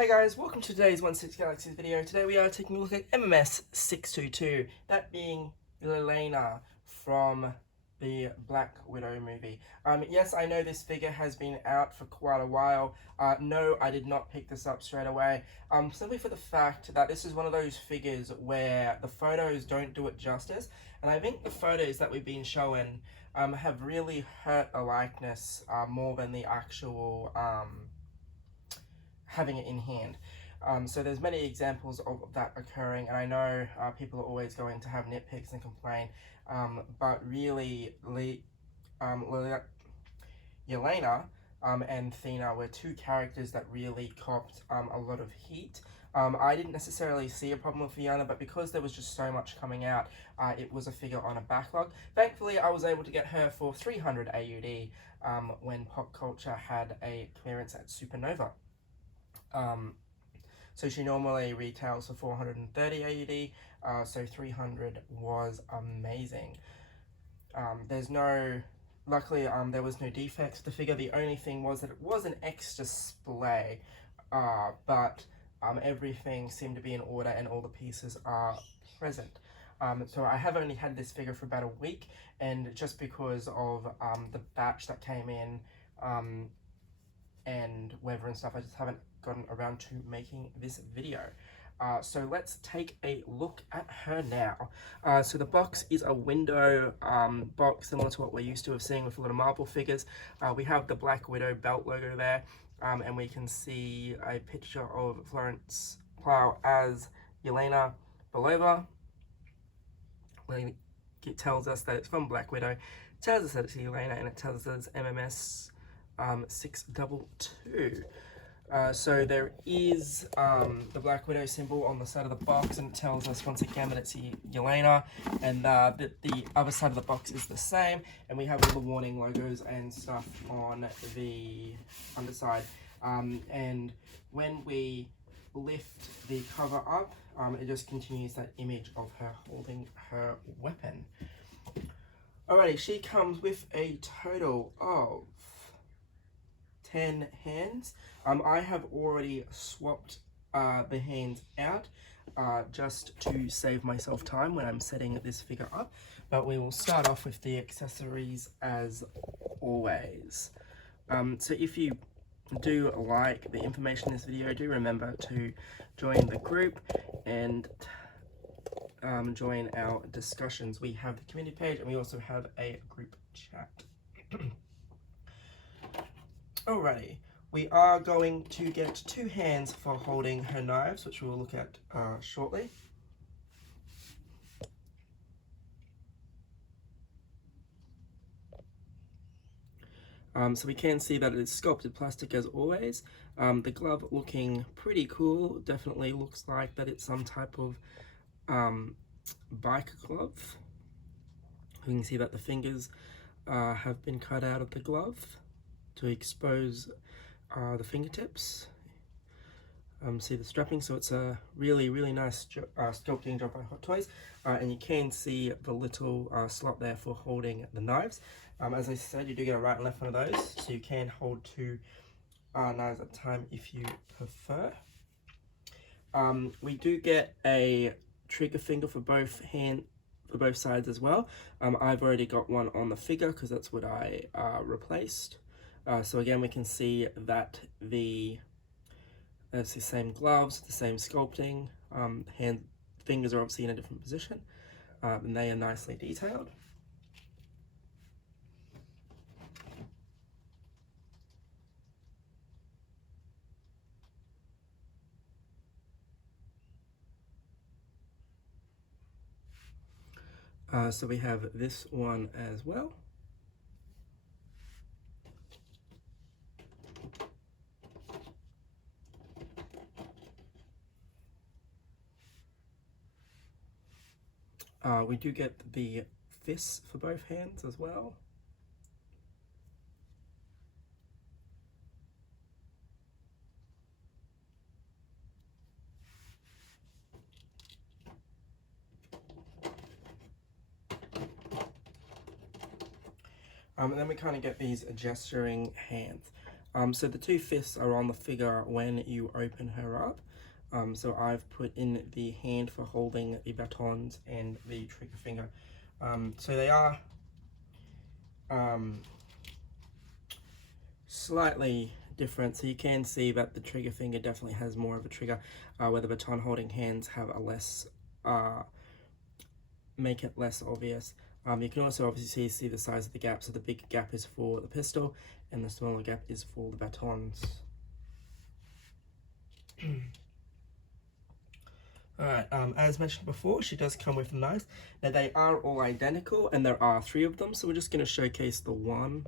Hey guys, welcome to today's 16 Galaxies video. Today we are taking a look at MMS 622, that being Yelana from the Black Widow movie. Yes, I know this figure has been out for quite a while. No, I did not pick this up straight away, simply for the fact that this is one of those figures where the photos don't do it justice, and I think the photos that we've been showing have really hurt the likeness more than the actual having it in hand. So there's many examples of that occurring, and I know people are always going to have nitpicks and complain, but really, Yelena and Thena were two characters that really copped a lot of heat. I didn't necessarily see a problem with Yelana, but because there was just so much coming out, it was a figure on a backlog. Thankfully, I was able to get her for 300 AUD when Pop Culture had a clearance at Supernova. So she normally retails for 430 AUD, so 300 was amazing. Luckily there was no defects to the figure. The only thing was that it was an extra display, but everything seemed to be in order and all the pieces are present. So I have only had this figure for about a week, and just because of the batch that came in and weather and stuff, I just haven't gotten around to making this video. So let's take a look at her now. So the box is a window box similar to what we're used to of seeing with a lot of Marvel figures. We have the Black Widow belt logo there, and we can see a picture of Florence Plow as Yelena Belova. It tells us that it's from Black Widow, it tells us that it's Yelena, and it tells us it's MMS 622. So there is the Black Widow symbol on the side of the box, and it tells us once again that it's Yelena, and that the other side of the box is the same, and we have all the warning logos and stuff on the underside. And when we lift the cover up, it just continues that image of her holding her weapon. Alrighty, she comes with a total of 10 hands. I have already swapped the hands out just to save myself time when I'm setting this figure up, but we will start off with the accessories as always. So if you do like the information in this video, do remember to join the group and join our discussions. We have the community page and we also have a group chat. Alrighty, we are going to get 2 hands for holding her knives, which we'll look at shortly. So we can see that it is sculpted plastic as always. The glove looking pretty cool. Definitely looks like that it's some type of bike glove. You can see that the fingers have been cut out of the glove to expose the fingertips. See the strapping, so it's a really nice sculpting job by Hot Toys, and you can see the little slot there for holding the knives. As I said, you do get a right and left one of those, so you can hold 2 knives at a time if you prefer. We do get a trigger finger for both sides as well. I've already got one on the figure because that's what I replaced. So again, we can see that it's the same gloves, the same sculpting. Fingers are obviously in a different position, and they are nicely detailed. So we have this one as well. We do get the fists for both hands as well. And then we kind of get these gesturing hands. So the two fists are on the figure when you open her up. So I've put in the hand for holding the batons and the trigger finger. So they are slightly different. So you can see that the trigger finger definitely has more of a trigger, where the baton holding hands have a less, make it less obvious. You can also obviously see the size of the gap. So the big gap is for the pistol and the smaller gap is for the batons. Alright, as mentioned before, she does come with knives. Now they are all identical and there are 3 of them, so we're just going to showcase the one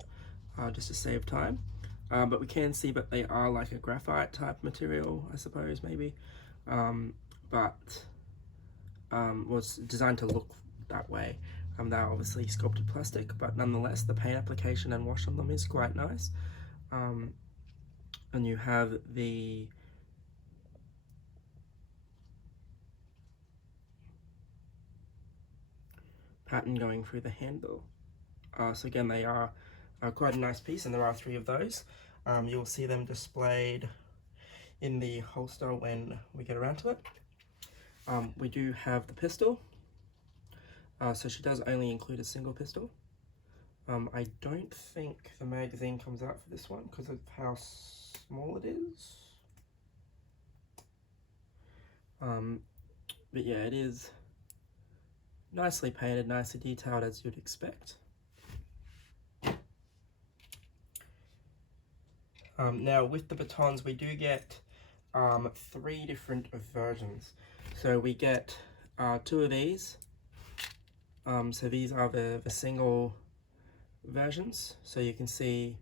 just to save time. But we can see that they are like a graphite type material, I suppose, maybe. But was designed to look that way. They're obviously sculpted plastic, but nonetheless the paint application and wash on them is quite nice. And you have the pattern going through the handle. So again, they are quite a nice piece, and there are 3 of those. You'll see them displayed in the holster when we get around to it. We do have the pistol. So she does only include a single pistol. I don't think the magazine comes out for this one because of how small it is. But yeah, it is nicely painted, nicely detailed as you'd expect. Now with the batons we do get 3 different versions. So we get 2 of these. So these are the single versions. So you can see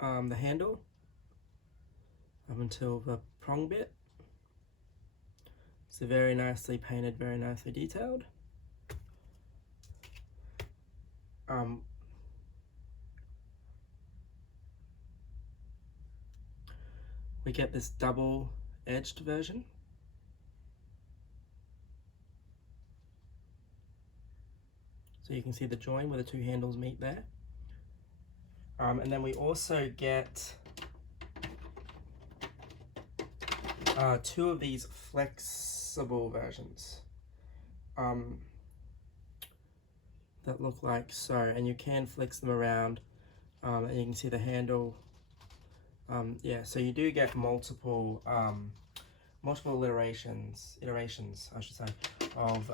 the handle up until the prong bit. So very nicely painted, very nicely detailed. We get this double-edged version. So you can see the join where the 2 handles meet there. And then we also get 2 of these flexible versions that look like so, and you can flex them around, and you can see the handle. Yeah, so you do get multiple iterations, I should say, of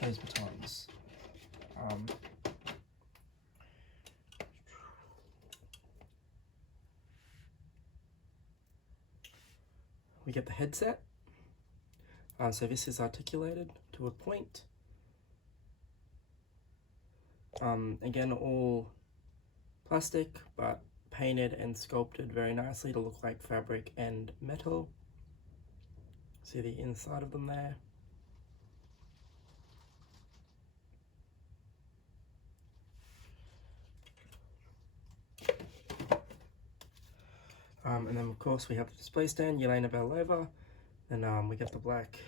those batons. We get the headset. So this is articulated to a point. Again, all plastic, but painted and sculpted very nicely to look like fabric and metal. See the inside of them there. And then of course we have the display stand, Yelana Belova, and we get the black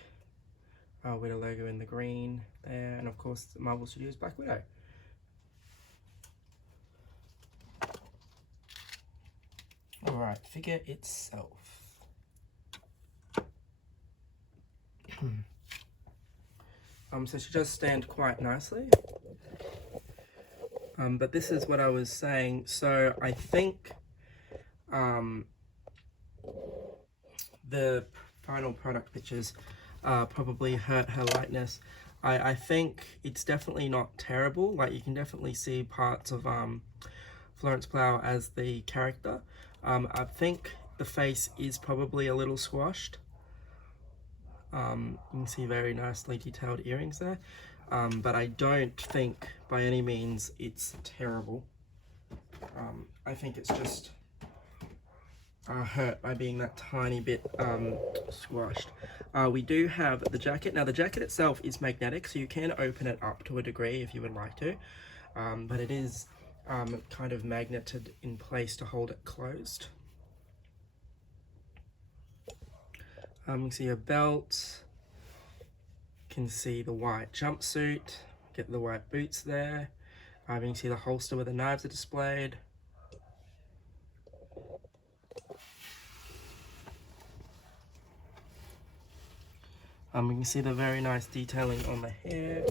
Widow logo in the green there, and of course Marvel Studios Black Widow. Alright, figure itself. So she does stand quite nicely. But this is what I was saying. So I think the final product pictures probably hurt her lightness. I think it's definitely not terrible. Like, you can definitely see parts of Florence Plough as the character. I think the face is probably a little squashed. You can see very nicely detailed earrings there. But I don't think by any means it's terrible. I think it's just hurt by being that tiny bit squashed. We do have the jacket. Now the jacket itself is magnetic, so you can open it up to a degree if you would like to, but it is kind of magneted in place to hold it closed. You can see a belt, you can see the white jumpsuit, get the white boots there. You can see the holster where the knives are displayed. We can see the very nice detailing on the hair.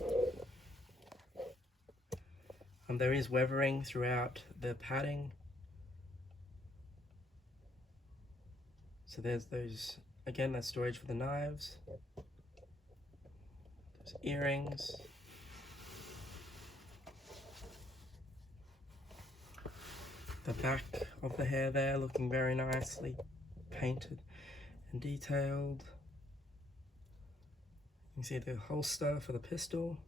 There is weathering throughout the padding. So there's those, again, that's storage for the knives. Those earrings. The back of the hair there looking very nicely painted and detailed. You can see the holster for the pistol.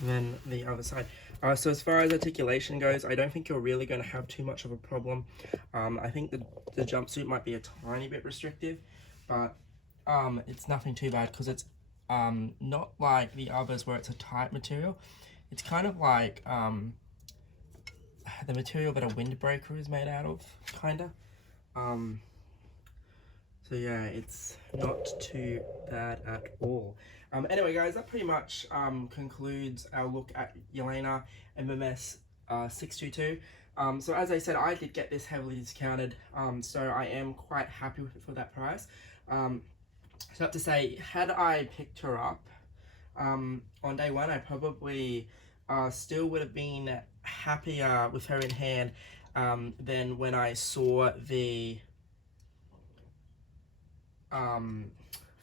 And then the other side. So as far as articulation goes, I don't think you're really going to have too much of a problem. I think the jumpsuit might be a tiny bit restrictive, but it's nothing too bad because it's not like the others where it's a tight material. It's kind of like the material that a windbreaker is made out of, kinda. So yeah, it's not too bad at all. Anyway guys, that pretty much concludes our look at Yelana MMS 622. So as I said, I did get this heavily discounted, so I am quite happy with it for that price. So I have to say, had I picked her up on day one, I probably still would have been happier with her in hand than when I saw the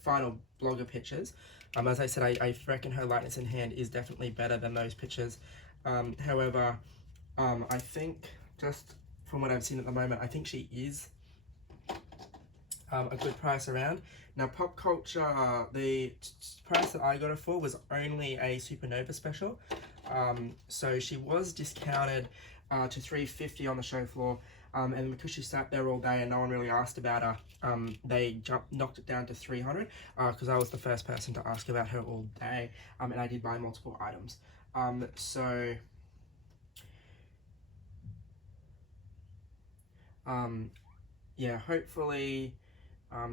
final blogger pictures. As I said, I reckon her lightness in hand is definitely better than those pictures. However, I think, just from what I've seen at the moment, I think she is a good price around. Now, Pop Culture, the price that I got her for was only a Supernova special. So she was discounted to $350 on the show floor. And because she sat there all day and no one really asked about her, they knocked it down to $300 because I was the first person to ask about her all day, and I did buy multiple items. Yeah, hopefully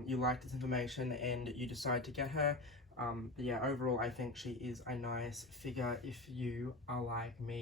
you like this information and you decide to get her. But yeah, overall I think she is a nice figure if you are like me.